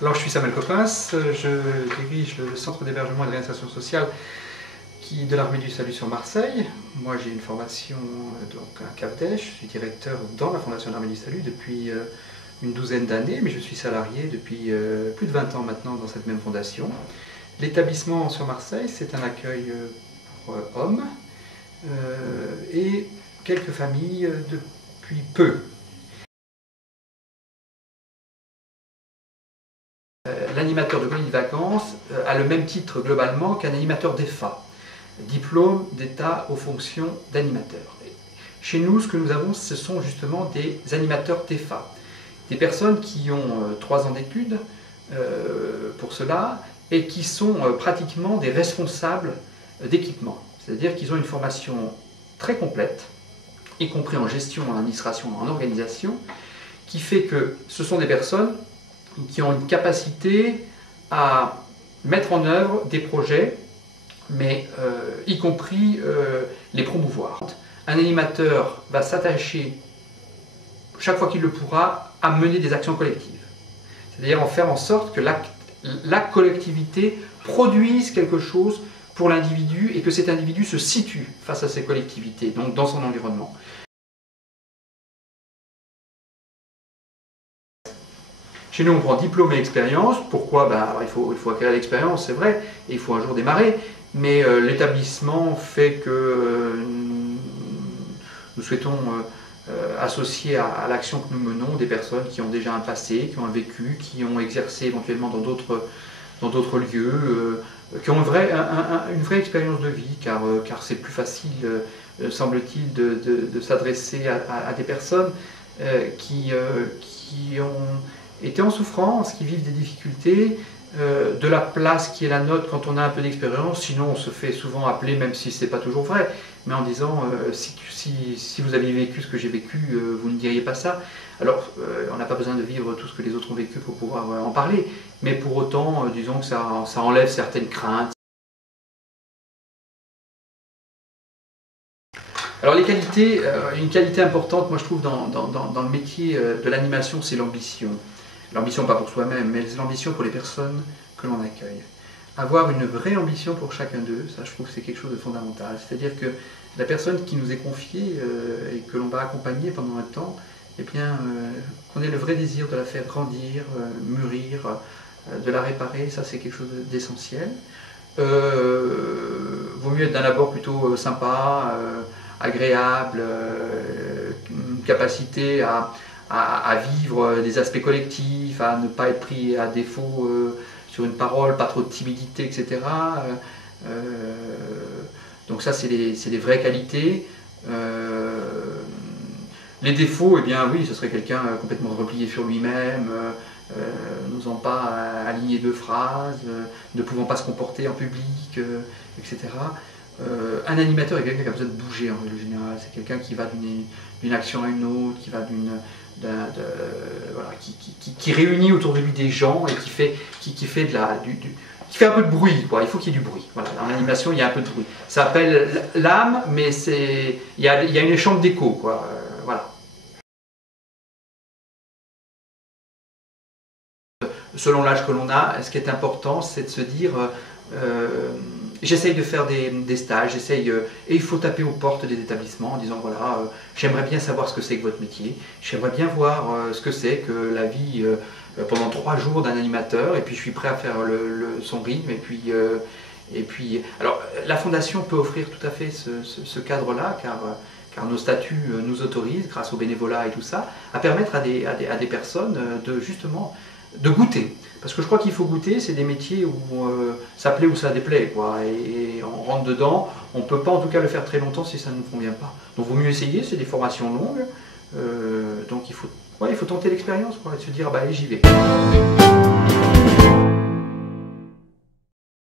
Alors, je suis Samuel Coppens, je dirige le centre d'hébergement et de réinsertion sociale de l'Armée du Salut sur Marseille. Moi, j'ai une formation, donc un CAFDES, je suis directeur dans la Fondation de l'Armée du Salut depuis une douzaine d'années, mais je suis salarié depuis plus de 20 ans maintenant dans cette même fondation. L'établissement sur Marseille, c'est un accueil pour hommes et quelques familles depuis peu. L'animateur de colonie de vacances a le même titre globalement qu'un animateur d'EFA, diplôme d'État aux fonctions d'animateur. Chez nous, ce que nous avons, ce sont justement des animateurs d'EFA, des personnes qui ont 3 ans d'études pour cela et qui sont pratiquement des responsables d'équipement. C'est-à-dire qu'ils ont une formation très complète, y compris en gestion, en administration, en organisation, qui fait que ce sont des personnes qui ont une capacité à mettre en œuvre des projets, mais y compris les promouvoir. Un animateur va s'attacher, chaque fois qu'il le pourra, à mener des actions collectives. C'est-à-dire en faire en sorte que la collectivité produise quelque chose pour l'individu et que cet individu se situe face à ces collectivités, donc dans son environnement. Chez nous, on prend diplôme et expérience. Pourquoi? Alors, il faut acquérir l'expérience, c'est vrai, et il faut un jour démarrer. Mais l'établissement fait que nous souhaitons associer à l'action que nous menons des personnes qui ont déjà un passé, qui ont un vécu, qui ont exercé éventuellement dans d'autres lieux, qui ont une vraie expérience de vie, car c'est plus facile, semble-t-il, de s'adresser à des personnes qui ont été en souffrance, qui vivent des difficultés, de la place qui est la nôtre quand on a un peu d'expérience. Sinon on se fait souvent appeler, même si ce n'est pas toujours vrai, mais en disant si vous aviez vécu ce que j'ai vécu, vous ne diriez pas ça. Alors on n'a pas besoin de vivre tout ce que les autres ont vécu pour pouvoir en parler, mais pour autant disons que ça enlève certaines craintes. Alors les qualités, une qualité importante, moi je trouve dans le métier de l'animation, c'est l'ambition. L'ambition pas pour soi-même, mais l'ambition pour les personnes que l'on accueille. Avoir une vraie ambition pour chacun d'eux, ça je trouve que c'est quelque chose de fondamental. C'est-à-dire que la personne qui nous est confiée et que l'on va accompagner pendant un temps, eh bien, qu'on ait le vrai désir de la faire grandir, mûrir, de la réparer, ça c'est quelque chose d'essentiel. Vaut mieux être d'un abord plutôt sympa, agréable, une capacité à vivre des aspects collectifs, à ne pas être pris à défaut sur une parole, pas trop de timidité, etc. Donc ça, c'est les vraies qualités. Les défauts, eh bien oui, ce serait quelqu'un complètement replié sur lui-même, n'osant pas aligner 2 phrases, ne pouvant pas se comporter en public, etc. Un animateur est quelqu'un qui a besoin de bouger en règle générale. C'est quelqu'un qui va d'une action à une autre, qui va voilà, qui réunit autour de lui des gens et qui fait un peu de bruit, quoi. Il faut qu'il y ait du bruit. Voilà, dans l'animation, il y a un peu de bruit. Ça s'appelle l'âme, mais il y a une échange d'écho, quoi. Voilà. Selon l'âge que l'on a, ce qui est important, c'est de se dire j'essaye de faire des stages, et il faut taper aux portes des établissements en disant voilà, j'aimerais bien savoir ce que c'est que votre métier, j'aimerais bien voir ce que c'est que la vie pendant 3 jours d'un animateur, et puis je suis prêt à faire son rythme, et puis alors la Fondation peut offrir tout à fait ce cadre-là, car nos statuts nous autorisent, grâce au bénévolat et tout ça, à permettre à des personnes justement de goûter. Parce que je crois qu'il faut goûter, c'est des métiers où ça plaît ou ça déplaît, quoi. Et on rentre dedans, on ne peut pas en tout cas le faire très longtemps si ça ne nous convient pas. Donc il vaut mieux essayer, c'est des formations longues, donc il faut tenter l'expérience, quoi, et se dire, bah allez, j'y vais.